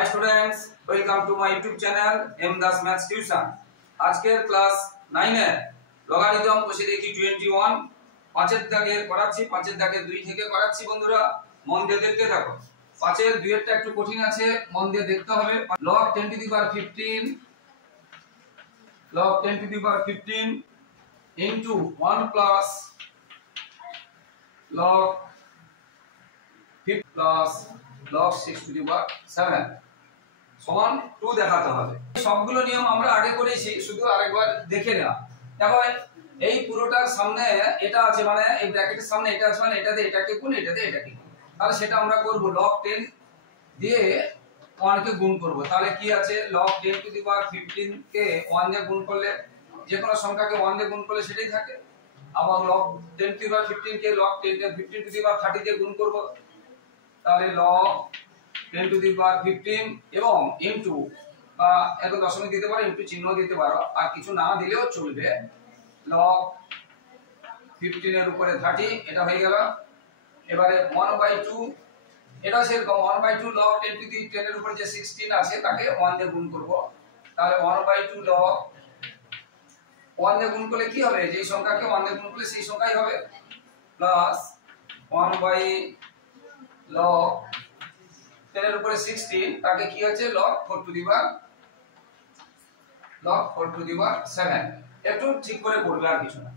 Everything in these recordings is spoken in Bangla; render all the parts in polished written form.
Hi students, welcome to my YouTube channel M Das Maths Tuition। আজকের ক্লাস 9 এর লগারিদম কষে দেখি 21 পাঁচের দাগের করাচ্ছি, পাঁচের দাগের 2 থেকে করাচ্ছি বন্ধুরা, মন দিয়ে দেখতে থাকো। পাঁচের 2 এরটা একটু কঠিন আছে, মন দিয়ে দেখতে হবে। log 10 to the power 15 log 10 to the power 15 into 1 plus log 5 plus log 6 to the power 7 সমান 2 দেখাতে হবে। সবগুলো নিয়ম আমরা আগে করেছি, শুধু আরেকবার দেখে নাও। দেখো এই পুরোটার সামনে এটা আছে, মানে এই ব্র্যাকেটের সামনে এটা আছে, মানে এটাতে এটাকে গুণ, এটাতে এটাকে গুণ। তাহলে সেটা আমরা করব log 10 দিয়ে 1 কে গুণ করব। তাহলে কি আছে, log 10 to the power 15 কে 1 দিয়ে গুণ করলে, যে কোনো সংখ্যাকে 1 দিয়ে গুণ করলে সেটাই থাকে। আবার log 10 to the power 15 K log 15 to the power 30 দিয়ে গুণ করব। তাহলে log 10 to the power 15 এবং ইনটু বা এত দশমিক দিতে পারো, ইনটু চিহ্ন দিতে পারো, আর কিছু না দিলেও চলবে। log 15 এর উপরে 30 এটা হয়ে গেল। এবারে 1/2 এটা সেরকম 1/2 log 10 to the 10 এর উপরে যে 16 আছে তাকে 1 দিয়ে গুণ করব। তাহলে 1/2 log 1 দিয়ে গুণ করলে কি হবে, যেই সংখ্যাকে 1 দিয়ে গুণ করলে সেই সংখ্যাই হবে, প্লাস 1/log 10 এর উপরে 16 তাকে কি আছে log 4 to the power 7। একটু ঠিক করে পড়বে, আর কিছু না।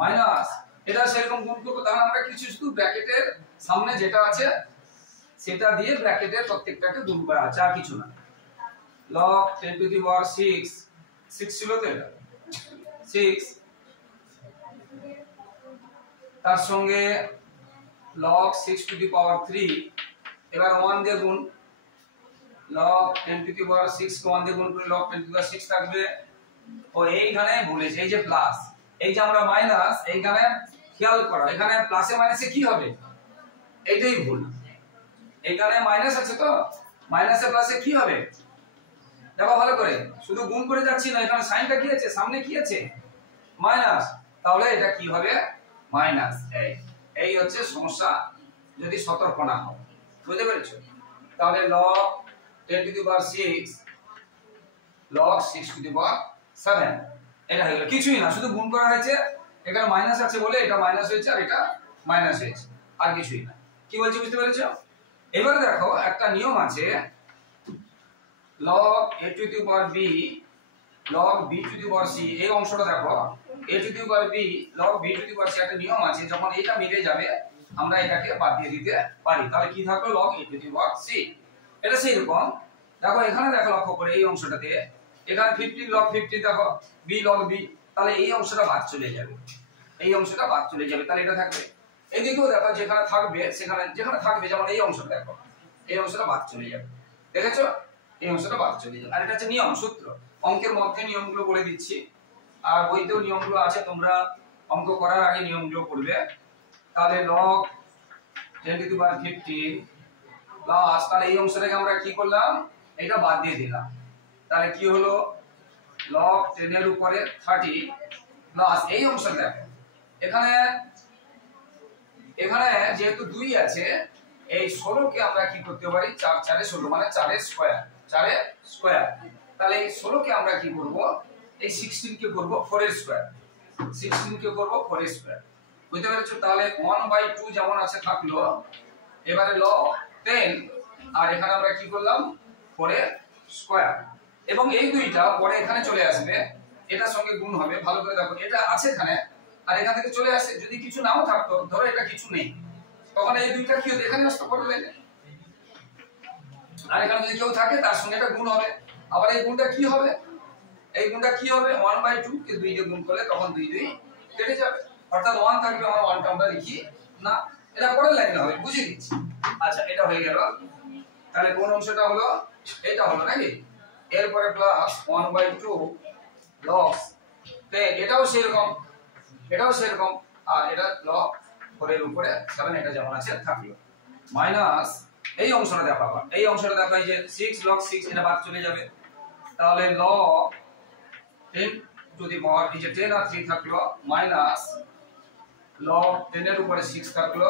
মাইনাস এটা সেরকম গুণ করব, তাহলে আমরা কিছু শুধু ব্র্যাকেটের সামনে যেটা আছে সেটা দিয়ে ব্র্যাকেটের প্রত্যেকটাকে গুণ করা আছে, আর কিছু না। log 10 to the power 6 ছিল তো, এটা 6, তার সঙ্গে log 6 to the power 3, এবার 1 দিয়ে গুণ, log 10 to the power 6 কে 1 দিয়ে গুণ করে log 10 to the power 6 থাকবে। ও এইখানে ভুলেছে, এই যে প্লাস, এই যে আমরা মাইনাস, এইখানে খেয়াল করো, এখানে প্লাসে মাইনাসে কি হবে, এইটাই ভুল। এইখানে মাইনাস আছে তো, মাইনাসে প্লাসে কি হবে দেখো ভালো করে, শুধু গুণ করে যাচ্ছি না, এখানে সাইনটা কি আছে, সামনে কি আছে মাইনাস, তাহলে এটা কি হবে মাইনাস। এই হচ্ছে সমস্যা, যদি সতর্ক না হও, বুঝতে পেরেছো? তাহলে log 10 to the power 6 log 6 to the power 7 এটা হয়ে গেল। কিছুই না, শুধু গুণ করা হয়েছে, এখানে মাইনাস আছে বলে এটা মাইনাস হয়েছে, আর এটা মাইনাস হয়েছে, আর কিছুই না। কি বলছি বুঝতে পেরেছো? এবারে দেখো একটা নিয়ম আছে, log a to the power b log b to the power c, এই অংশটা দেখো, a to the power b log b to the power c একটা নিয়ম আছে, যখন এটা মিলে যাবে আমরা এটাকে বাদ দিয়ে দিতে পারি, তাহলে কি থাকলো log a to the power c। এটা সেই রকম দেখো, এখানে দেখো লক্ষ্য করে এই অংশটাতে, এখানে 15 log 15 দেখো b log b, তাহলে এই অংশটা বাদ চলে যাবে, এই অংশটা বাদ চলে যাবে, তাহলে এটা থাকবে। এদিকেও দেখো যেখানে থাকবে, সেখানে যেখানে থাকবে, যেমন এই অংশটা দেখো, এই অংশটা বাদ চলে যাবে, দেখেছো, এই অংশটা বাদ চলে যাবে। আর এটা হচ্ছে নিয়ম, সূত্র, অঙ্কের মধ্যে নিয়মগুলো বলে দিচ্ছি, আর বইতেও নিয়মগুলো আছে, তোমরা অঙ্ক করার আগে নিয়মগুলো পড়বে। তাহলে log 10 to the power 15 plus, তাহলে এই অংশটাকে আমরা কি করলাম, এটা বাদ দিয়ে দিলাম, তাহলে কি হলো log 10 এর উপরে 30 প্লাস এই অংশটা দেখো, এখানে যেহেতু 2 আছে, এই 16 কে আমরা কি করতে পারি, 4 4 এ 16 মানে 4 এর স্কয়ার, 4 এর স্কয়ার। তাহলে এই 16 কে আমরা কি করব, এই 16 কে করব 4 এর স্কয়ার, 16 কে করব 4 এর স্কয়ার, বুঝতে পেরেছো? তাহলে 1/2 যেমন আছে থাকলো, এবারে log 10, আর এখানে আমরা কি করলাম 4 এর স্কয়ার, এবং এই দুইটা পরে এখানে চলে আসবে, এটার সঙ্গে গুণ হবে। ভালো করে দেখো, এটা আছে এখানে, আর এখান থেকে চলে আসে, যদি কিছু নাও থাকতো, ধরো এটা কিছু নেই, তখন এই দুইটা কি হতো, এখানে আসতে পারবে, আর এখানে যদি কেউ থাকে তার সঙ্গে এটা গুণ হবে। আবার এই গুণটা কি হবে, এই গুণটা কি হবে 1/2 কে 2 দিয়ে গুণ করলে তখন 2 2 কেটে যাবে, অর্থাৎ 1 থাকবে, আমরা 1টা আমরা লিখি না, এটা পরের লাইনে হবে, বুঝিয়ে দিচ্ছি। আচ্ছা, এটা হয়ে গেল। তাহলে কোন অংশটা হলো, এটা হলো নাকি, এরপরে প্লাস 1/2 log 10, এটাও সেরকম, আর এটা log 4 এর উপরে 7, এটা যেমন আছে থাকলো, মাইনাস এই অংশটা দেখো, এই অংশটা দেখো, এই যে 6 log 6 এটা বাদ চলে যাবে, তাহলে log 10 to the power, এই যে 10 আর 3 থাকলো, মাইনাস log 10 এর উপরে 6 থাকলো,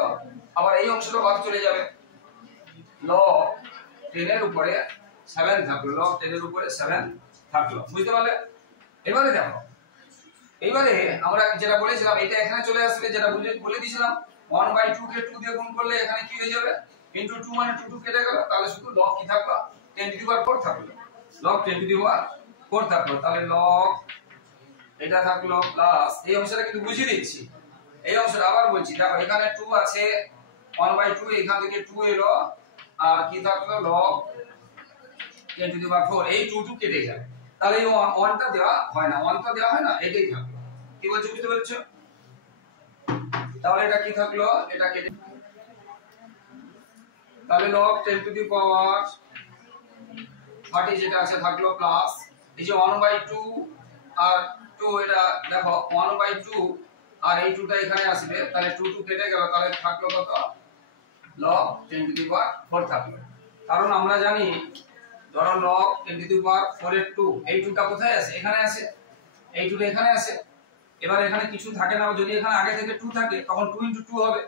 আবার এই অংশটা বাদ চলে যাবে, log 10 এর উপরে 7 থাকলো, log 10 এর উপরে 7 থাকলো। বুঝতে পারলে? এবারে দেখো, এইবারে আমরা যেটা বলেছিলাম এটা এখানে চলে আসবে, যেটা বলে দিয়েছিলাম 1/2 কে 2 দিয়ে গুণ করলে এখানে কি হয়ে যাবে, ইনটু 2 মানে 2 কেটে গেল, তাহলে শুধু log কি থাকলো, 10 টু দি পাওয়ার 4 থাকলো, log 10 টু দি পাওয়ার 4 থাকলো। তাহলে log এটা থাকলো প্লাস, এই অংশটা কিন্তু বুঝিয়ে দিচ্ছি, এই অংশটা আবার বলছি, দেখো এখানে 2 আছে, 1/2 এখান থেকে 2 এলো, আর কি থাকলো log 10 টু দি পাওয়ার 4, এই 2 কেটে যাবে, তাহলে এই 1 টা দেওয়া হয় না, 1 টা দেওয়া হয় না, এটাই থাকলো। কি বলছো, বুঝতে পেরেছো? তাহলে এটা কি থাকলো, এটা কেটে, তাহলে log 10 টু দি পাওয়ার 30 যেটা আছে থাকলো প্লাস, এই যে 1/2 আর 2, এটা দেখো 1/2 আর এই 2টা এখানে আসবে, তাহলে 2 কেটে গেল, তাহলে থাকলো কত, log 10 টু দি পাওয়ার 4 থাকলো। কারণ আমরা জানি ধরো log 10 টু দি পাওয়ার 4 এর 2, এই 2টা কোথায় আছে, এখানে আছে, এই 2টা এখানে আছে। এবার এখানে কিছু থাকে না, যদি এখানে আগে থেকে 2 থাকে তখন 2 * 2 হবে,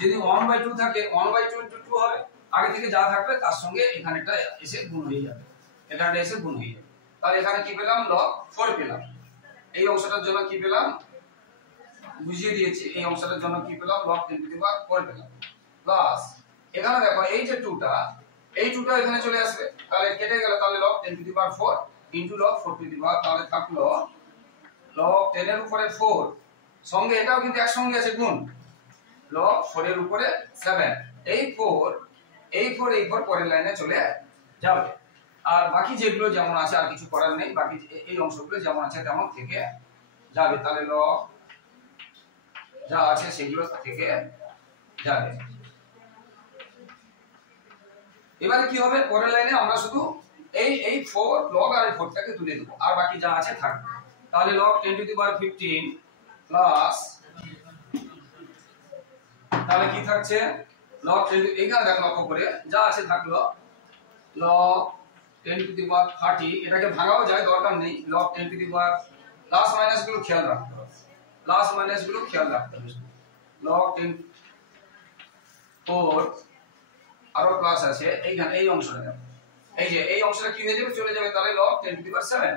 যদি 1/2 থাকে 1/2 * 2 হবে, আগে থেকে যা থাকবে তার সঙ্গে এখানেটা এসে গুণ হয়ে যাবে, এখানেটা এসে গুণ হয়ে যাবে। তাহলে এখানে কি পেলাম, log 4 পেলাম। এই অংশটার জন্য কি পেলাম, বুঝিয়ে দিয়েছি, এই অংশটার জন্য কি পেলাম, log 10 টু দি পাওয়ার 4 পেলাম, প্লাস এখানে দেখো এই যে 2টা, এই 2টা এখানে চলে আসবে, তাহলে কেটে গেল, তাহলে log 10 to the power 4 into log 4 to the power, তাহলে থাকলো log 10 এর উপরে 4, সঙ্গে এটাও কিন্তু একসঙ্গে আছে গুণ, log 4 এর উপরে 7, এই 4 পরের লাইনে চলে যাবে। আর বাকি যেগুলো যেমন আছে আর কিছু করার নেই, বাকি এই অংশগুলো যেমন আছে তেমন থেকে যাবে, তাহলে log যা আছে সেগুলো থেকে যাবে। এবারে কি হবে, পরের লাইনে আমরা শুধু এই 4 log আর 4টাকে তুলে দেব, আর বাকি যা আছে থাকবে। তাহলে log 10 to the power 15 plus, তাহলে কি থাকছে, log 10, এখানে দেখো লক্ষ্য করে যা আছে থাকলো log 10 টু দি পাওয়ার 30, এটাকে ভাঙাও যায়, দরকার নেই, log 10 to the power, plus minus গুলো খেয়াল রাখতে হবে, প্লাস মাইনাস গুলো খেয়াল রাখতে হবে, log 10 4 আরো প্লাস আছে এইখানে, এই অংশটা দেখো, এই যে এই অংশটা কি হয়ে যাবে, চলে যাবে, তাহলে log 10 টু দি পাওয়ার 7,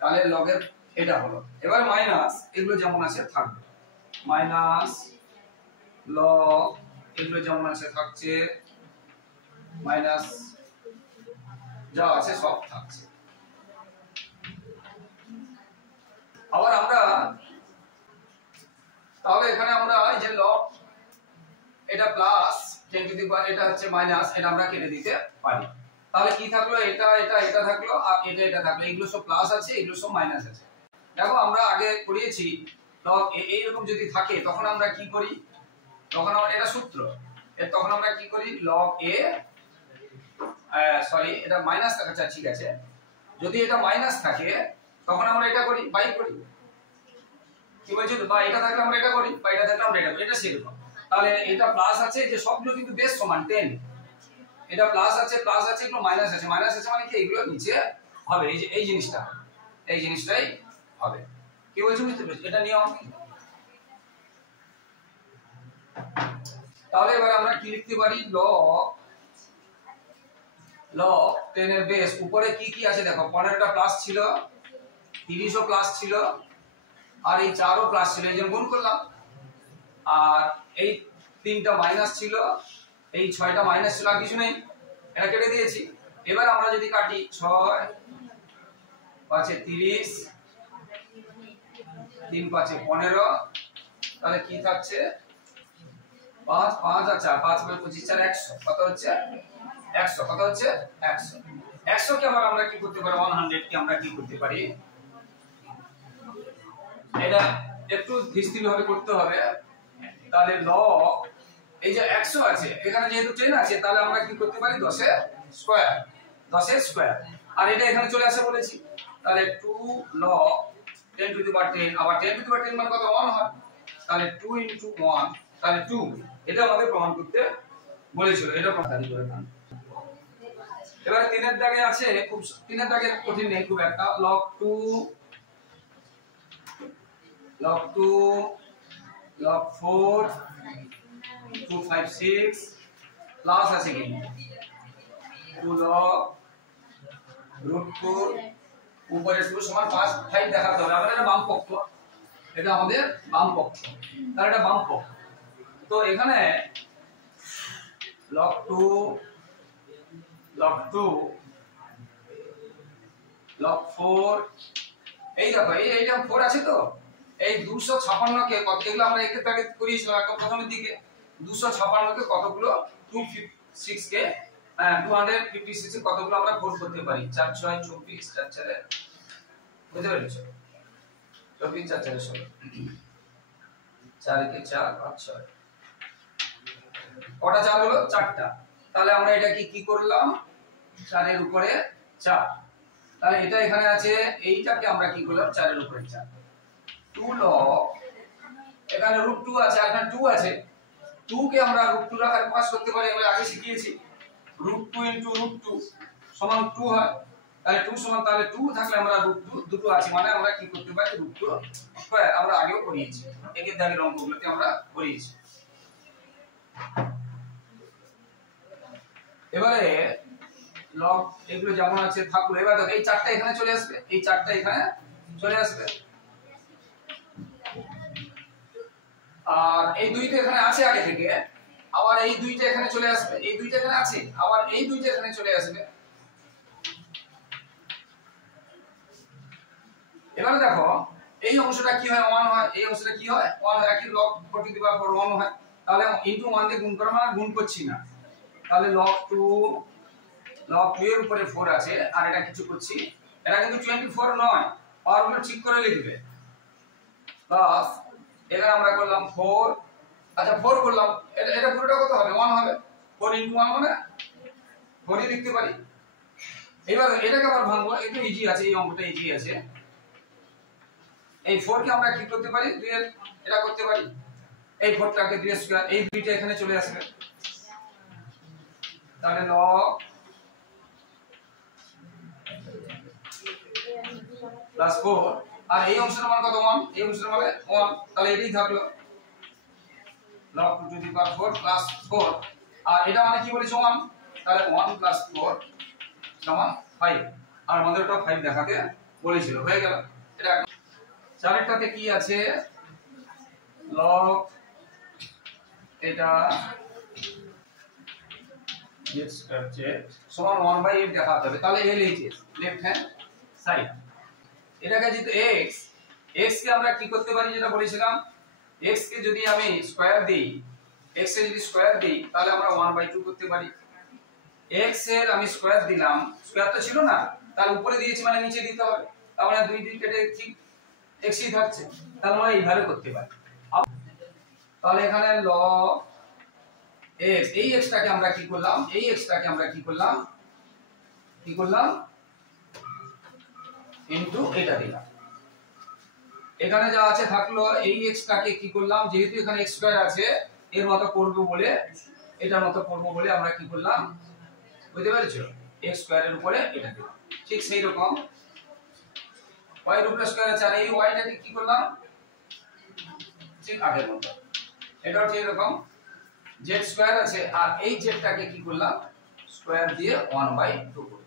তাহলে log এর এটা হলো। এবার মাইনাস, এগুলো যেমন আছে থাকবে, মাইনাস log এগুলো যেমন আছে থাকছে, মাইনাস যা আছে সব থাকছে। আবার আমরা তাহলে এখানে আমরা এই যে log এটা প্লাস 10 টু দি পাওয়ার, এটা হচ্ছে মাইনাস, এটা আমরা কেটে দিতে পারি। তাহলে কি থাকলো, এটা থাকলো, আর এটা থাকলো, এগুলো সব প্লাস আছে, এগুলো সব মাইনাস আছে। দেখো আমরা আগে করিয়েছি log এইরকম যদি থাকে তখন আমরা কি করি, তখন আমরা, এটা সূত্র, তখন আমরা কি করি, log a, সরি এটা মাইনাস থাকে, আচ্ছা ঠিক আছে, যদি এটা মাইনাস থাকে তখন আমরা এটা করি, বাই করি, কি বলছো, বা এটা থাকলে আমরা এটা করি, বা এটা থাকলে আমরা এটা করি, এটা সেরকম। তাহলে এটা প্লাস আছে, যে সবগুলো কিন্তু বেস সমান 10, এটা প্লাস আছে এগুলো মাইনাস আছে মানে কি, এগুলো নিচে হবে, এই যে এই জিনিসটাই হবে। কি বলছো, বুঝতে পেরেছো, এটা নিয়ম। তাহলে এবার আমরা কি লিখতে পারি, log 10 এর বেস, উপরে কি কি আছে দেখো, 15টা প্লাস ছিল, 30ও প্লাস ছিল, আর এই 4ও প্লাস ছিল, এই জন্য গুণ করলাম, আর এই 3টা মাইনাস ছিল, এই 6টা মাইনাস ছিল, আর কিছু নেই, এটা কেটে দিয়েছি। এবার আমরা যদি কাটি 6 5 30, 3 5 15, তাহলে কি থাকছে, 5 5 আর 4, 5 25 4 100, কত হচ্ছে 100, কত হচ্ছে 100। 100 কে আবার আমরা কি করতে পারি, 100 কে আমরা কি করতে পারি, এটা একটু ধীর ভাবে করতে হবে। তাহলে log এই যে 100 আছে, এখানে যেহেতু 10 আছে, তাহলে আমরা কি করতে পারি, 10 এর স্কয়ার, আর এটা এখানে চলে আসে বলেছি, তাহলে 2 log 10 টু দি পাওয়ার 10, আবার 10 টু দি পাওয়ার 10 মানে কত, 1 হয়, তাহলে 2 * 1, তাহলে 2, এটা আমাদের প্রমাণ করতে বলেছিল, এটা প্রমাণ করে না। এবার 3 এর দাগে আছে, খুব 3 এর দাগে কঠিন নেই খুব একটা, log 2 log 4 2 5 6 প্লাস আছে কি, 2 log √2 উপরে 2 সমান 5 দেখাতে হবে। আমাদের এটা বাম পক্ষ, এটা আমাদের বাম পক্ষ, তাহলে এটা বাম পক্ষ। তো এখানে log 2 log 4, এই দেখো এইটা 4 আছে তো, এই 256 কে কত, এগুলো আমরা একে তাকে করিয়েছিলাম একদম প্রথমের দিকে। 256 কে কতগুলো 256 কে 256 কে কতগুলো আমরা 4 করতে পারি? 4 6 24, 4 4 বুঝতে পেরেছো? 24 4 4 16, 4 কে 4 5 6, কটা 4 হলো? 4টা। তাহলে আমরা এটা কি করলাম? 4 এর উপরে 4, তাহলে এটা এখানে আছে, এইটাকে আমরা কি করলাম? 4 এর উপরে 4। 2 log, এখানে √2 আছে, এখানে 2 আছে, 2 কে আমরা √2 আকারে প্রকাশ করতে পারি, আমরা আগে শিখিয়েছি। √2 * √2 সমান 2 হয়, তাহলে 2 সমান, তাহলে 2 থাকলে আমরা √2 দুটো আছে, মানে আমরা কি করতে পারি? √2 স্কয়ার, আমরা আগেও করিয়েছি, একের দাগের অঙ্কগুলোতে আমরা করিয়েছি। এবারে log এগুলো যেমন আছে থাকলো, এবার দেখো এই 4টা এখানে চলে আসবে, এই 4টা এখানে চলে আসবে, আর এই দুইটা এখানে আছে আগে থেকে, আবার এই দুইটা এখানে চলে আসবে, এই দুইটা এখানে আছে, আবার এই দুইটা এখানে চলে আসবে। এবারে দেখো এই অংশটা কি হয়? 1 হয়, এই অংশটা কি হয়? 1 হয়, একই log 4 1 হয়, তাহলে ইনটু 1 দিয়ে গুণ করা মানে গুণ করছি না, তাহলে log 2 এর উপরে 4 আছে, আর এটা কিছু করছি, এটা কিন্তু 24 নয়, পাওয়ারগুলো ঠিক করে লিখবে, প্লাস এখানে আমরা করলাম 4, আচ্ছা 4 করলাম, এটা পুরোটা কত হবে? 1 হবে, 4 * 1 মানে 4ই লিখতে পারি। এবার এটাকে আবার ভাঙবো, একটু ইজি আছে, এই অঙ্কটা ইজি আছে। এই 4 কে আমরা কি করতে পারি? 2 এর এটা করতে পারি, এই 4টাকে 2 স্কয়ার, এই দুইটা এখানে চলে আসবে, তাহলে log প্লাস 4, আর এই অংশের মান কত? 1, এই অংশের মানে 1, তাহলে এটাই থাকলো log 2⁴ প্লাস 4, আর এটা মানে কি বলেছে? 1, তাহলে 1 + 4 সমান 5, আর আমাদের ওটা 5 দেখাতে বলেছিল, হয়ে গেল। এটা চারেরটাতে কি আছে? log এটা x সমান 1/8 দেখাতে হবে, তাহলে LHS লেফট হ্যান্ড সাইড। এটাকে যেহেতু x কে আমরা কি করতে পারি? যেটা বলেছিলাম, x কে যদি আমি স্কয়ার দিই, x এর যদি স্কয়ার দিই, তাহলে আমরা 1/2 করতে পারি। x এর আমি স্কয়ার দিলাম, স্কয়ার তো ছিল না, তাহলে উপরে দিয়েছি মানে নিচে দিতে হবে, তার মানে 2 দিন কেটে ঠিক x ই থাকছে, তাহলে আমরা এইভাবে করতে পারি। তাহলে এখানে log x, এই x টাকে আমরা কি করলাম? এই x টাকে আমরা কি করলাম ইনটু এটা দিলাম, এখানে যা আছে থাকলো, এই x টাকে কি করলাম? যেহেতু এখানে x স্কয়ার আছে, এর মতো করব বলে, এটার মতো করব বলে আমরা কি করলাম? বুঝতে পেরেছো? x স্কয়ারের উপরে এটা দিলাম, ঠিক সেই রকম y এর উপরে স্কয়ার আছে, আর এই y টাকে কি করলাম? ঠিক আগের মতো, এটাও ঠিক এরকম z স্কয়ার আছে, আর এই z টাকে কি করলাম? স্কয়ার দিয়ে 1/2 করলাম।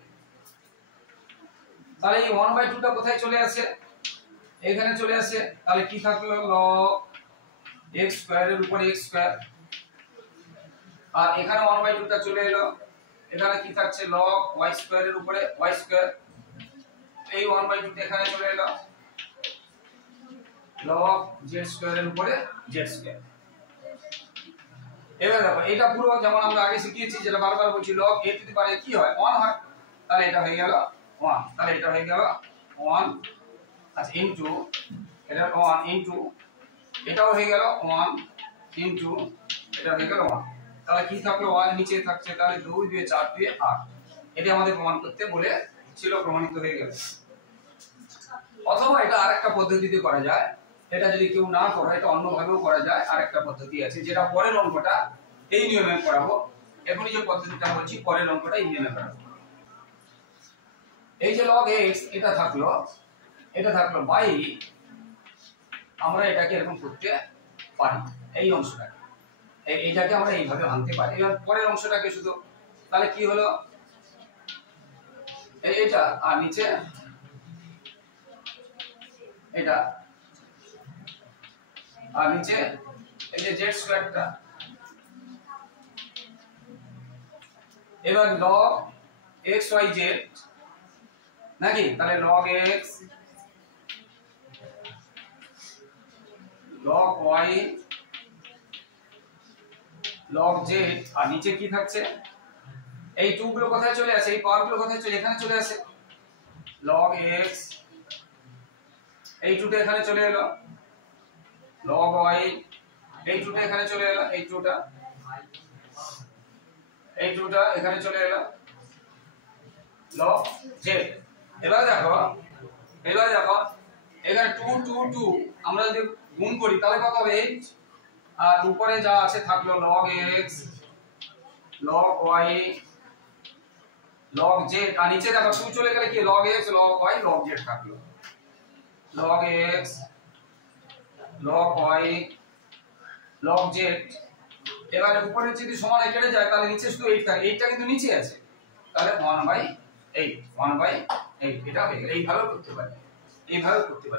তাহলে এই 1/2 টা কোথায় চলে আসে? এখানে চলে আসে, তাহলে কি থাকলো? log x স্কয়ারের উপরে x স্কয়ার, আর এখানে 1/2 টা চলে এলো, এখানে কি থাকছে? log y স্কয়ারের উপরে y স্কয়ার, এই 1/2 টা এখানে চলে এলো, log z স্কয়ারের উপরে z স্কয়ার। এবার দেখো এটা পুরো যেমন আমরা আগে শিখিয়েছি, যেটা বারবার বলছি, log a টু দি পাওয়ার কি হয়? 1 হয়, তাহলে এটা হয়ে গেল 1, তাহলে এটা হয়ে গেল 1, আচ্ছা ইনটু এটা 1 ইনটু এটাও হয়ে গেল 1 ইনটু এটা হয়ে গেল 1, তাহলে কি থাকলো? 1 নিচে থাকছে, তাহলে 2 2 4 2 8, এটা আমাদের প্রমাণ করতে বলে ছিল, প্রমাণিত হয়ে গেল। অথবা এটা আরেকটা পদ্ধতিতে করা যায়, এটা যদি কেউ না করে, এটা অন্যভাবেও করা যায়, আরেকটা পদ্ধতি আছে, যেটা পরের অঙ্কটা এই নিয়মে করাবো। এখনই যে পদ্ধতিটা বলছি, পরের অঙ্কটা এই নিয়মে করাবো। এই যে log x এটা থাকলো বাই, আমরা এটাকে এরকম করতে পারি, এই অংশটাকে, এইটাকে আমরা এইভাবে ভাঙতে পারি। এবার পরের অংশটাকে শুধু, তাহলে কি হলো? এইটা, আর নিচে এটা, আর নিচে এই যে জেড স্কয়ারটা। এবার log x y z নাকি, তাহলে log x log y log z, আর নিচে কি থাকছে, এই 2 গুলো কোথায় চলে আসে, এই পাওয়ার গুলো কোথায় চলে, এখানে চলে আসে, log x, এই 2টা এখানে চলে এলো, log y, এই 2টা এখানে চলে এলো, এই 2টা এখানে চলে এলো, log z। এবার দেখো এখানে 2 2 2 আমরা যদি গুণ করি তাহলে কত হবে 8, আর উপরে যা আছে থাকলো log x log y log z, আর নিচে দেখো 2 চলে গেলে কি log x log y log z থাকলো, log x log y log z। এবারে উপরে যদি সমান কেটে যায় তাহলে নিচে শুধু 8 থাকে, 8টা কিন্তু নিচে আছে, তাহলে 1/8 1/8 এটা হয়ে গেল। এইভাবে করতে পারি,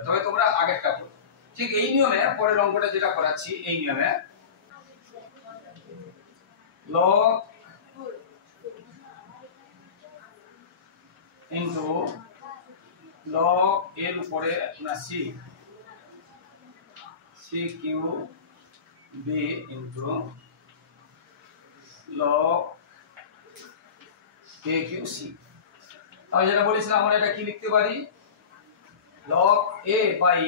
তবে তোমরা আগেরটা করো ঠিক এই নিয়মে। পরের অঙ্কটা যেটা করাচ্ছি এই নিয়মে log ইনটু log এর উপরে না c cube b into log a cube c। তাহলে যেটা বলেছিলাম আমরা এটা কি লিখতে পারি, log a বাই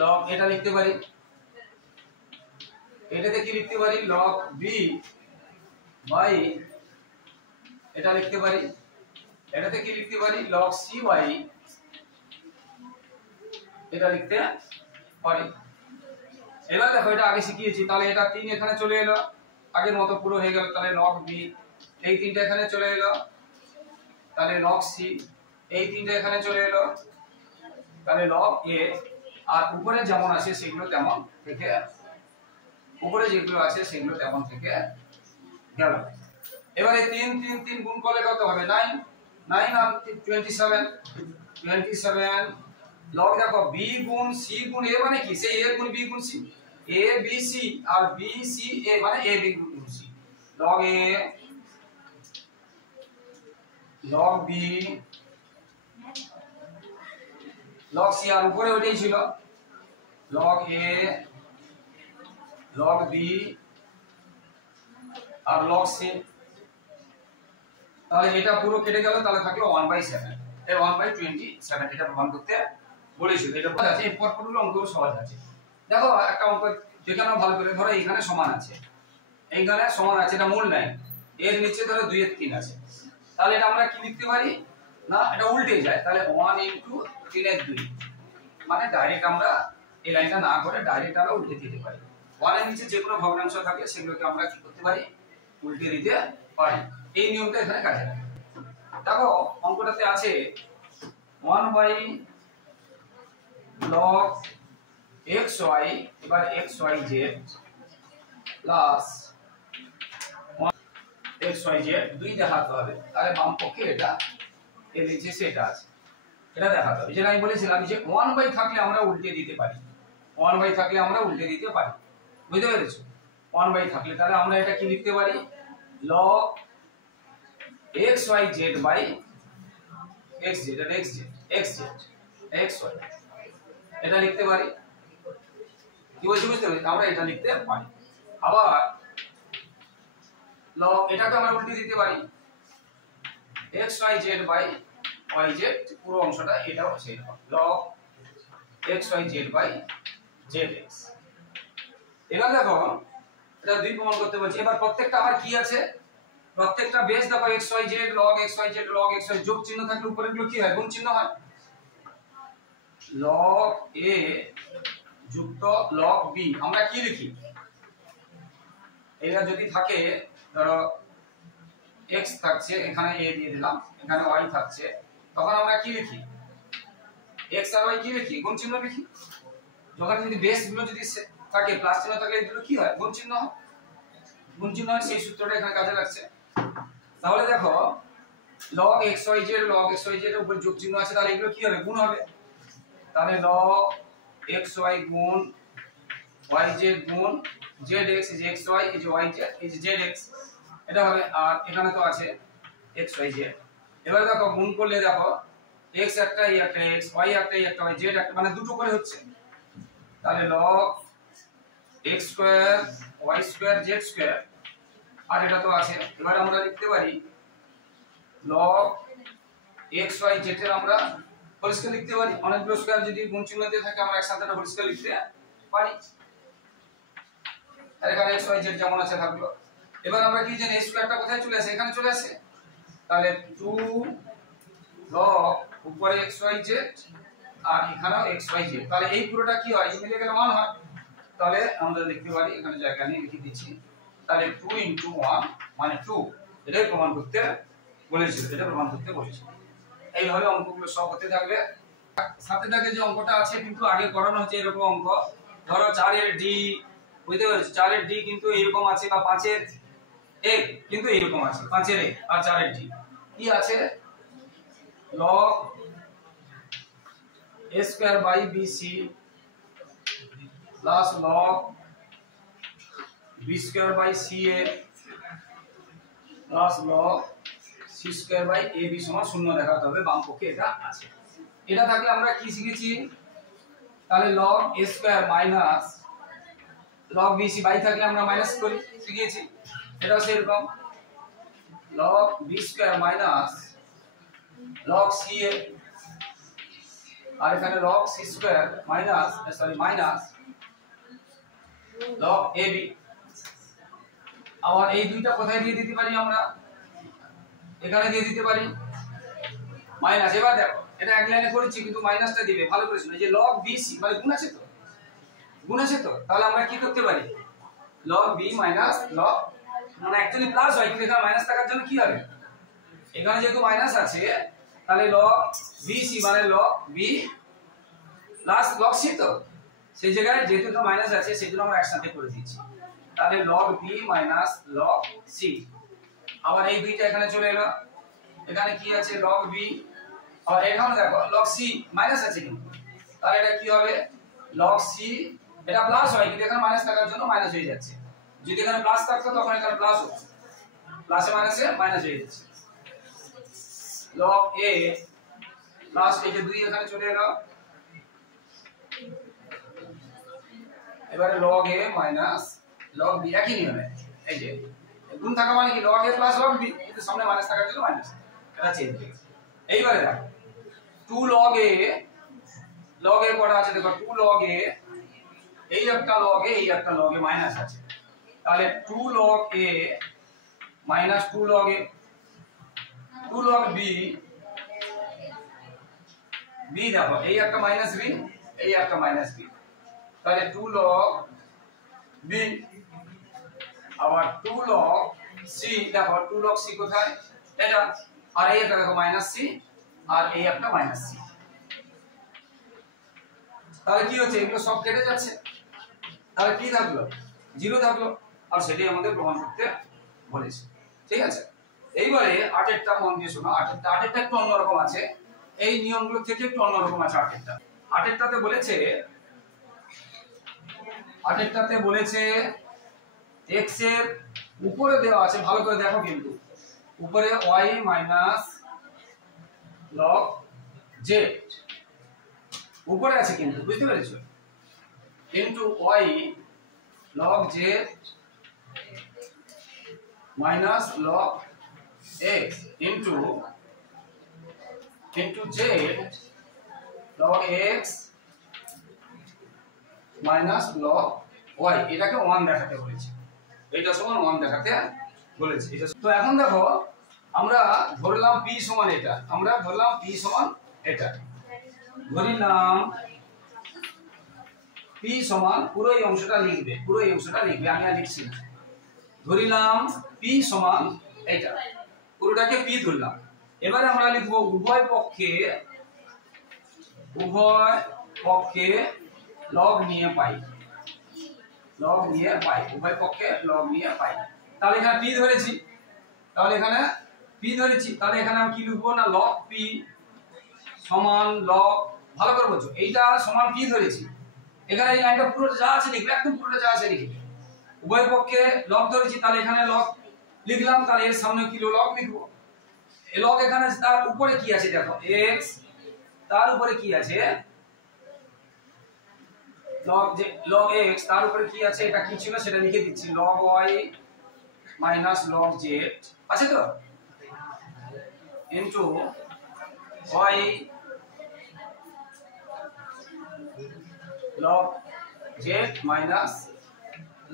log এটা লিখতে পারি, এটাতে কি লিখতে পারি log b বাই এটা লিখতে পারি, এটাতে কি লিখতে পারি log c বাই এটা লিখতে পারি। এবার দেখো এটা আগে শিখিয়েছি, তাহলে এটা 3 এখানে চলে এলো, আগের মতো পুরো হয়ে গেল, তাহলে log b, এই 3টা এখানে চলে এলো, তাহলে log c, এই 3টা এখানে চলে এলো, তাহলে log a, আর উপরে যেমন আছে সেগুলো তেমন থেকে, উপরে যেগুলো আছে সেগুলো তেমন থেকে গেল। এবারে 3 3 3 গুণ করলে কত হবে 9 9 আর 27 log দেখো b গুণ c গুণ a মানে কি, সেই a গুণ b গুণ c, a b c R b c a মানে a b গুণ c, log a log b log c, আর উপরে ওইটাই ছিল log a log b R log c। তাহলে এটা পুরো কেটে গেল, তাহলে থাকলো 1/7, এই 1/27 এটা প্রমাণ করতে বলেছিল। এটা বোঝা আছে, এরপর পুরো অঙ্কগুলো সহজ আছে। দেখো একটা অঙ্ক দেখে নাও ভালো করে, ধরো এখানে সমান আছে, এইখানে সমান আছে, এটা মূল লাইন, এর নিচে ধরো 2 এর 3 আছে, তাহলে এটা আমরা কি লিখতে পারি না, এটা উল্টে যায়, তাহলে 1 ইনটু 3 এর 2, মানে ডাইরেক্ট আমরা এই লাইনটা না করে ডাইরেক্ট আমরা উল্টে দিতে পারি। 1 এর নিচে যে কোনো ভগ্নাংশ থাকে সেগুলোকে আমরা কি করতে পারি, উল্টে দিতে পারি। এই নিয়মটা এখানে কাজে লাগে। দেখো অঙ্কটাতে আছে 1/log xy, এবার xyz প্লাস xyz 2 দেখাতে হবে, তাহলে বাম পক্ষে এটা এর নিচে সেটা আছে, এটা দেখাতে হবে। যেটা আমি বলেছিলাম যে 1/, থাকলে আমরা উল্টে দিতে পারি, 1/, থাকলে আমরা উল্টে দিতে পারি, বুঝতে পেরেছো? 1/, থাকলে তাহলে আমরা এটা কি লিখতে পারি log xyz বাই xz, এটা xy এটা লিখতে পারি, কি বলছি বুঝতে পেরেছো? আমরা এটা লিখতে পারি। আবার log এটাকে আমরা উল্টে দিতে পারি xyz বাই yz, পুরো অংশটা এটাও সেই রকম log xyz বাই zx। এবার দেখো এটা 2 প্রমাণ করতে বলছি। এবার প্রত্যেকটা আবার কি আছে, প্রত্যেকটা বেস দেখো xyz log xyz log xy, যোগ চিহ্ন থাকলে উপরে গুলো কি হয়, গুণ চিহ্ন হয়, log a যুক্ত log b। আমরা কি লিখি, এটা যদি থাকে ধরো x থাকছে, এখানে a দিয়ে দিলাম, এখানে y থাকছে, তখন আমরা কি লিখি x আর y কি লিখি, গুণ চিহ্ন লিখি। যখন যদি বেস গুলো যদি থাকে প্লাস চিহ্ন থাকলে এগুলো কি হয়, গুণ চিহ্ন হয়, সেই সূত্রটা এখানে কাজে লাগছে। তাহলে দেখো log xyz এর উপর যোগ চিহ্ন আছে, তাহলে এগুলো কি হবে? গুণ হবে। তাহলে log xy গুণ yz গুণ zx, এই যে xy, এই যে yz, এই যে zx, এটা হবে। আর এখানে তো আছে xyz। এবার দেখো গুণ করলে দেখো x একটা, এই একটা x, y একটা, এই একটা y, z একটা, মানে দুটো করে হচ্ছে। তাহলে log x square y square z square, আর এটা তো আছে। এবার আমরা লিখতে পারি log x y z এর আমরা হোল স্কয়ার লিখতে পারি। অনেকগুলো স্কয়ার যদি গুণ চিহ্ন দিয়ে থাকে আমরা একসাথে হোল স্কয়ার লিখতে পারি। আর এখানে x y z যেমন আছে থাকলো। এবার আমরা কি জানি, স্কয়ারটা কোথায় চলে আসে? এখানে চলে আসে। তাহলে 2 log উপরে x y z আর এখানেও x y z, তাহলে এই পুরোটা কি হয়? মিলে গেলে মান হয়। তাহলে আমরা লিখতে পারি, এখানে জায়গা নিয়ে লিখে দিচ্ছি, তাহলে 2 * 1 মানে 2, এটাই প্রমাণ করতে বলেছিল, এটা প্রমাণ করতে বলেছিল। এইভাবে অঙ্কগুলো সব হতে থাকবে। সাথে থাকে যে অঙ্কটা আছে কিন্তু আগে করানো হচ্ছে এরকম অঙ্ক। ধরো 4 এর d, বুঝতে পেরেছো? 4 এর d কিন্তু এইরকম আছে, বা 5 এর a কিন্তু এইরকম আছে, 5 এর a আর 4 এর d কি আছে? log a square by bc plus log b square by ca plus log c square by ab সমান 0 দেখাতে হবে। বাম পক্ষে এটা আছে। এটা থাকলে আমরা কি শিখেছি? তাহলে log a square minus log bc, by থাকলে আমরা মাইনাস করি, শিখেছি। এটাও সেরকম log b square minus log ca, আর এখানে log c square minus log ab। আবার এই দুইটা কোথায় দিয়ে দিতে পারি আমরা? এখানে দিয়ে দিতে পারি মাইনাস। এবার দেখো এটা এক লাইনে করেছি কিন্তু মাইনাসটা দিবে, ভালো করে শুনো। এই যে log bc মানে গুণ আছে তো, তাহলে আমরা কি করতে পারি? log b মাইনাস log, মানে অ্যাকচুয়ালি প্লাস হয় কিন্তু এখানে মাইনাস থাকার জন্য কি হবে? এখানে যেহেতু মাইনাস আছে তাহলে log bc মানে log b plus log c, তো সেই জায়গায় যেহেতু এটা মাইনাস আছে সেজন্য আমরা একসাথে করে দিচ্ছি। তাহলে log b minus log c। আবার এই দুইটা এখানে চলে এলো, এখানে কি আছে? log b। আর এখানে দেখো log c মাইনাস আছে কিন্তু, তাহলে এটা কি হবে? log c, এটা প্লাস হয় কিন্তু এখানে মাইনাস থাকার জন্য মাইনাস হয়ে যাচ্ছে। যদি এখানে প্লাস থাকতো তখন এখানে প্লাস হতো, প্লাসে মাইনাসে মাইনাস হয়ে যাচ্ছে। log a প্লাস এই যে 2 এখানে চলে এলো। এবারে log a minus log b, একই নিয়মে এই যে গুণ থাকা মানে কি? log a plus log b, কিন্তু সামনে মাইনাস থাকার জন্য মাইনাস, এটা চেঞ্জ হয়ে গেছে। এইবারে দেখো 2 log a কটা আছে দেখো, 2 log a, এই একটা log a, এই একটা log a মাইনাস আছে। তাহলে 2 log a minus 2 log a, 2 log b, দেখো এই একটা মাইনাস b, এই একটা মাইনাস b, তাহলে 2 log b। আবার 2 log c, দেখো 2 log c কোথায়? এটা, আর এই একটা দেখো মাইনাস c, আর এই একটা মাইনাস c। তাহলে কি হচ্ছে? এগুলো সব কেটে যাচ্ছে, তাহলে কি থাকলো? 0 থাকলো। আর সেটাই আমাদের প্রমাণ করতে বলেছে, ঠিক আছে? এইবারে 8এরটা মন দিয়ে শোনো। 8এরটা একটু অন্যরকম আছে, এই নিয়মগুলো থেকে একটু অন্যরকম আছে। 8এরটাতে বলেছে x এর উপরে দেওয়া আছে, ভালো করে দেখো কিন্তু, উপরে y মাইনাস log z উপরে আছে কিন্তু, বুঝতে পেরেছো? Into y log z minus log x into z log x minus log y, এটাকে 1 দেখাতে বলেছে। এটা সমান 1 দেখাতে বলেছে। এটা তো এখন দেখো আমরা ধরলাম p সমান এটা, ধরিলাম p সমান, পুরো এই অংশটা লিখবে, আমি আর লিখছি না। ধরিলাম p সমান এটা, পুরোটাকে p ধরলাম। এবারে আমরা লিখব উভয় পক্ষে log নিয়ে পাই, উভয় পক্ষে log নিয়ে পাই। তাহলে এখানে p ধরেছি, তাহলে এখানে পি ধরেছি, তাহলে এখানে আমি কি লিখবো না লগ পি সমান লগ, ভালো করে বলছো, এইটা সমান পি ধরেছি, এখানে এই লাইনটা পুরো যা আছে লিখবে, একদম পুরোটা যা আছে লিখবে। উভয় পক্ষে লগ ধরেছি, তাহলে এখানে লগ লিখলাম, তাহলে এর সামনে কি লগ লিখবো। এই লগ এখানে তার উপরে কি আছে দেখো x, তার উপরে কি আছে log x, তার উপরে কি আছে এটা কি ছিল সেটা লিখে দিচ্ছি, log y minus log z আছে তো, into y log z minus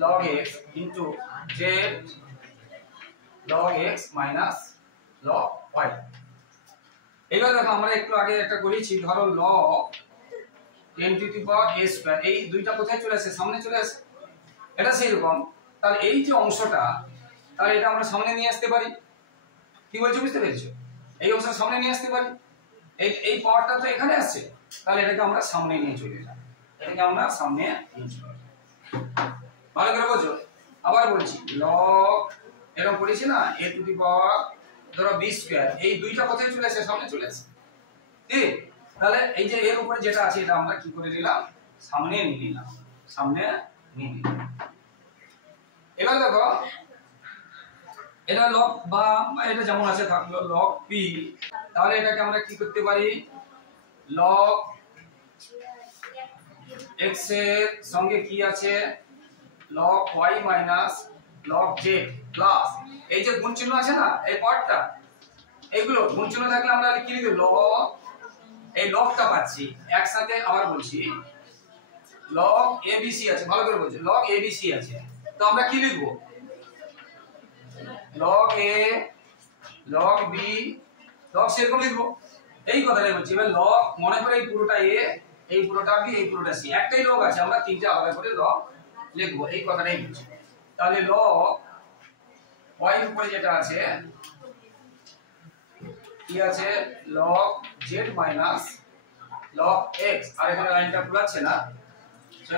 log x into z log x minus log y। এবার দেখো আমরা একটু আগে একটা করেছি, ধরো log 10 to the power a square, এই দুইটা কোথায় চলে আসে, সামনে চলে আসে, এটা সেই রকম। তাহলে এই যে অংশটা, তাহলে এটা আমরা সামনে নিয়ে আসতে পারি, কি বলছো বুঝতে পেরেছো, এই অংশটা সামনে নিয়ে আসতে পারি, এই পাওয়ারটা তো এখানে আসছে, তাহলে এটাকে আমরা সামনে নিয়ে চলে যাব, এটাকে আমরা সামনে নিয়ে চলে যাব, ভালো করে বোঝো। আবার বলছি log এরকম করেছি না a টু দি পাওয়ার ধরো b স্কয়ার, এই দুইটা কোথায় চলে আসে, সামনে চলে আসে, ঠিক। তাহলে এই যে এর উপরে যেটা আছে এটা আমরা কি করে নিলাম, সামনে নিয়ে নিলাম, সামনে নিয়ে নিলাম। এবার দেখো এটা log বা এটা যেমন আছে থাকলো log p, তাহলে এটাকে আমরা কি করতে পারি, log x এর সঙ্গে কি আছে log y minus log z plus এই যে গুণ চিহ্ন আছে না এই পার্টটা, এইগুলো গুণ চিহ্ন থাকলে আমরা কি লিখব, log এই লগটা পাচ্ছি একসাথে, আবার বলছি log abc আছে, ভালো করে বলছি log abc আছে, তো আমরা কি লিখব, log a log b log সেরকম লিখব, এই কথাটাই বলছি। এবার log মনে করে এই পুরোটা a, এই পুরোটা b, এই পুরোটা c, একটাই log আছে, আমরা তিনটে আলাদা করে log লিখব, এই কথাটাই বলছি। তাহলে log y এর উপরে যেটা আছে কি আছে log z minus log x, আর এখানে লাইনটা পুরো আছে না,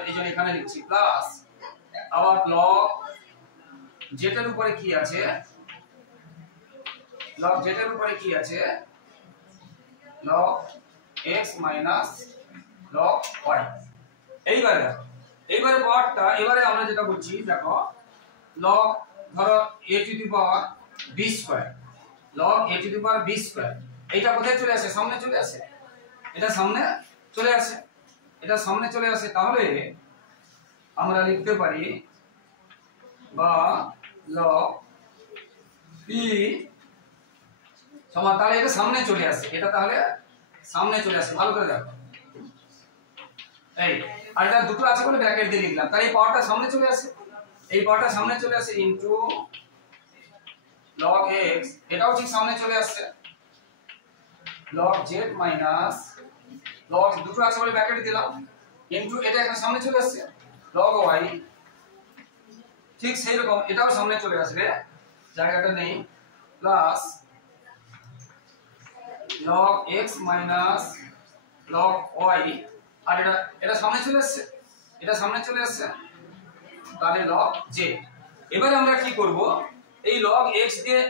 এইজন্য এখানে লিখছি প্লাস, আবার log z এর উপরে কি আছে, log z এর উপরে কি আছে log x minus log y। এইবারে দেখো এইবারে পাওয়ারটা, এবারে আমরা যেটা বলছি দেখো log ধরো a two the power b square, log a two the power b square, এটা কোথায় চলে আসে, সামনে চলে আসে, এটা সামনে চলে আসে, এটা সামনে চলে আসে, তাহলে আমরা লিখতে পারি বা log p সমান, তাহলে এটা সামনে চলে আসে, এটা তাহলে সামনে চলে আসে, ভালো করে দেখো এই, আর এটা দুটো আছে বলে ব্র্যাকেট দিয়ে লিখলাম, তাহলে এই পাওয়ারটা সামনে চলে আসে, এই পাওয়ারটা সামনে চলে আসে ইনটু log x, এটাও ঠিক সামনে চলে আসছে, log z মাইনাস log দুটো আছে বলে ব্র্যাকেট দিলাম ইনটু এটা এখানে সামনে চলে আসছে log y, ঠিক সেই রকম এটাও সামনে চলে আসবে, জায়গাটা নেই, plus log x minus log y, আর এটা সামনে চলে আসছে, এটা সামনে চলে আসছে, তাহলে log z। এবারে আমরা কি করব, এই log x দিয়ে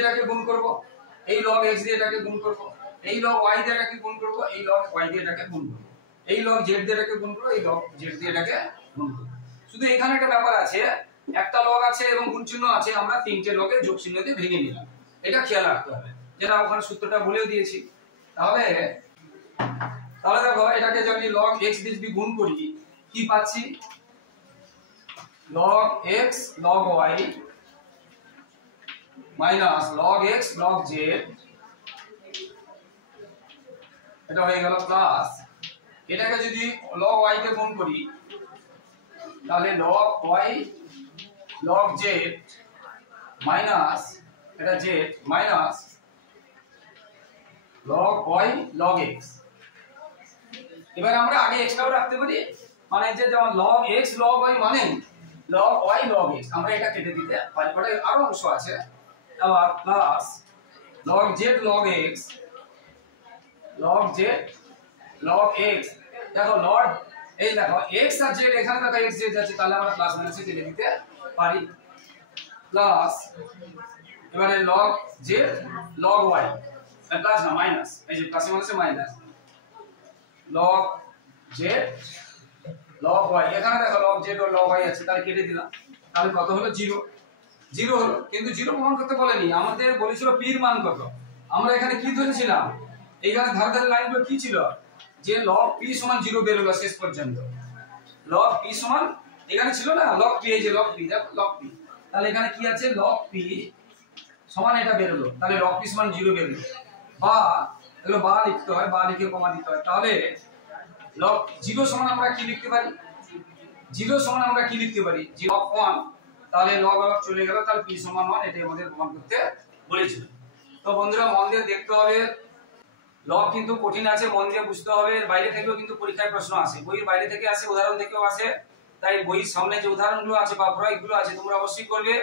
এটাকে গুণ করব, এই log x দিয়ে এটাকে গুণ করব, এই log y দিয়ে এটাকে গুণ করব, এই log y দিয়ে এটাকে গুণ করব, এই log z দিয়ে এটাকে গুণ করব, এই log z দিয়ে এটাকে গুণ করব। শুধু এখানে একটা ব্যাপার আছে, একটা log আছে এবং গুণ চিহ্ন আছে, আমরা তিনটে লগের যোগ চিহ্ন দিয়ে ভেঙে নিলাম, এটা খেয়াল রাখতে হবে, যেটা ওখানে সূত্রটা বলেও দিয়েছি। তাহলে দেখো এটাকে যদি log x দিয়ে যদি গুণ করি কি পাচ্ছি, log x log y minus log x log z, এটা হয়ে গেল প্লাস, এটাকে যদি log y কে গুণ করি তাহলে log y log z minus এটা z minus log y log x। এবার আমরা আগে এক্সট্রাও রাখতে পারি, মানে যে যেমন log x log y মানে log y log x, আমরা এটা কেটে দিতে পারি, ওটা আরো অংশ আছে, আবার plus log z log x log z log x, দেখো log এই দেখো x আর z, এখানে দেখো x z আছে, তাহলে আমরা প্লাস মাইনাসে কেটে দিতে পারি, প্লাস এবারে log z log y plus না মাইনাস, এই যে প্লাসে মাইনাসে minus log z log y, এখানে দেখো log z ও log y আছে, তাহলে কেটে দিলাম, তাহলে কত হলো 0 0 হলো। কিন্তু 0 প্রমাণ করতে বলেনি, আমাদের বলেছিল p এর মান কত। আমরা এখানে কি ধরেছিলাম, এইখানে ধারে ধারে লাইনগুলো কি ছিল, যে log p সমান 0 বের হলো শেষ পর্যন্ত। log p সমান এখানে ছিল না log p, এই যে log p, দেখো log p, তাহলে এখানে কি আছে log p সমান এটা বের হলো, তাহলে log p সমান 0 বের হলো। বা এগুলো বা লিখতে হয়, বা লিখে কমা দিতে হয়। তাহলে log 0 সমান আমরা কি লিখতে পারি, 0 সমান আমরা কি লিখতে পারি, log 1, তাহলে log চলে গেল, তাহলে p সমান 1, এটাই আমাদের প্রমাণ করতে বলেছিল। তো বন্ধুরা মন দিয়ে দেখতে হবে, লগ কিন্তু কঠিন আছে, মন দিয়ে বুঝতে হবে। বাইরে থেকেও কিন্তু পরীক্ষায় প্রশ্ন আসে, বইয়ের বাইরে থেকে আসে, উদাহরণ থেকেও আসে। তাই বইয়ের সামনে যে উদাহরণগুলো আছে বা প্রয়োগগুলো আছে তোমরা অবশ্যই করবে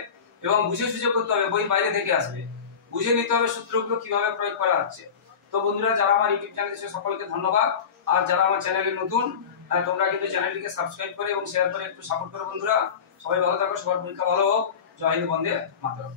এবং বুঝে সুঝে করতে হবে। বই বাইরে থেকে আসবে, বুঝে নিতে হবে সূত্রগুলো কিভাবে প্রয়োগ করা হচ্ছে। তো বন্ধুরা যারা আমার ইউটিউব চ্যানেল আছে সকলকে ধন্যবাদ, আর যারা আমার চ্যানেলে নতুন তোমরা কিন্তু চ্যানেলটিকে সাবস্ক্রাইব করে এবং শেয়ার করে একটু সাপোর্ট করো। বন্ধুরা সবাই ভালো থাকো, সবার পরীক্ষা ভালো হোক। জয় হিন্দ, বন্দে মাতরম।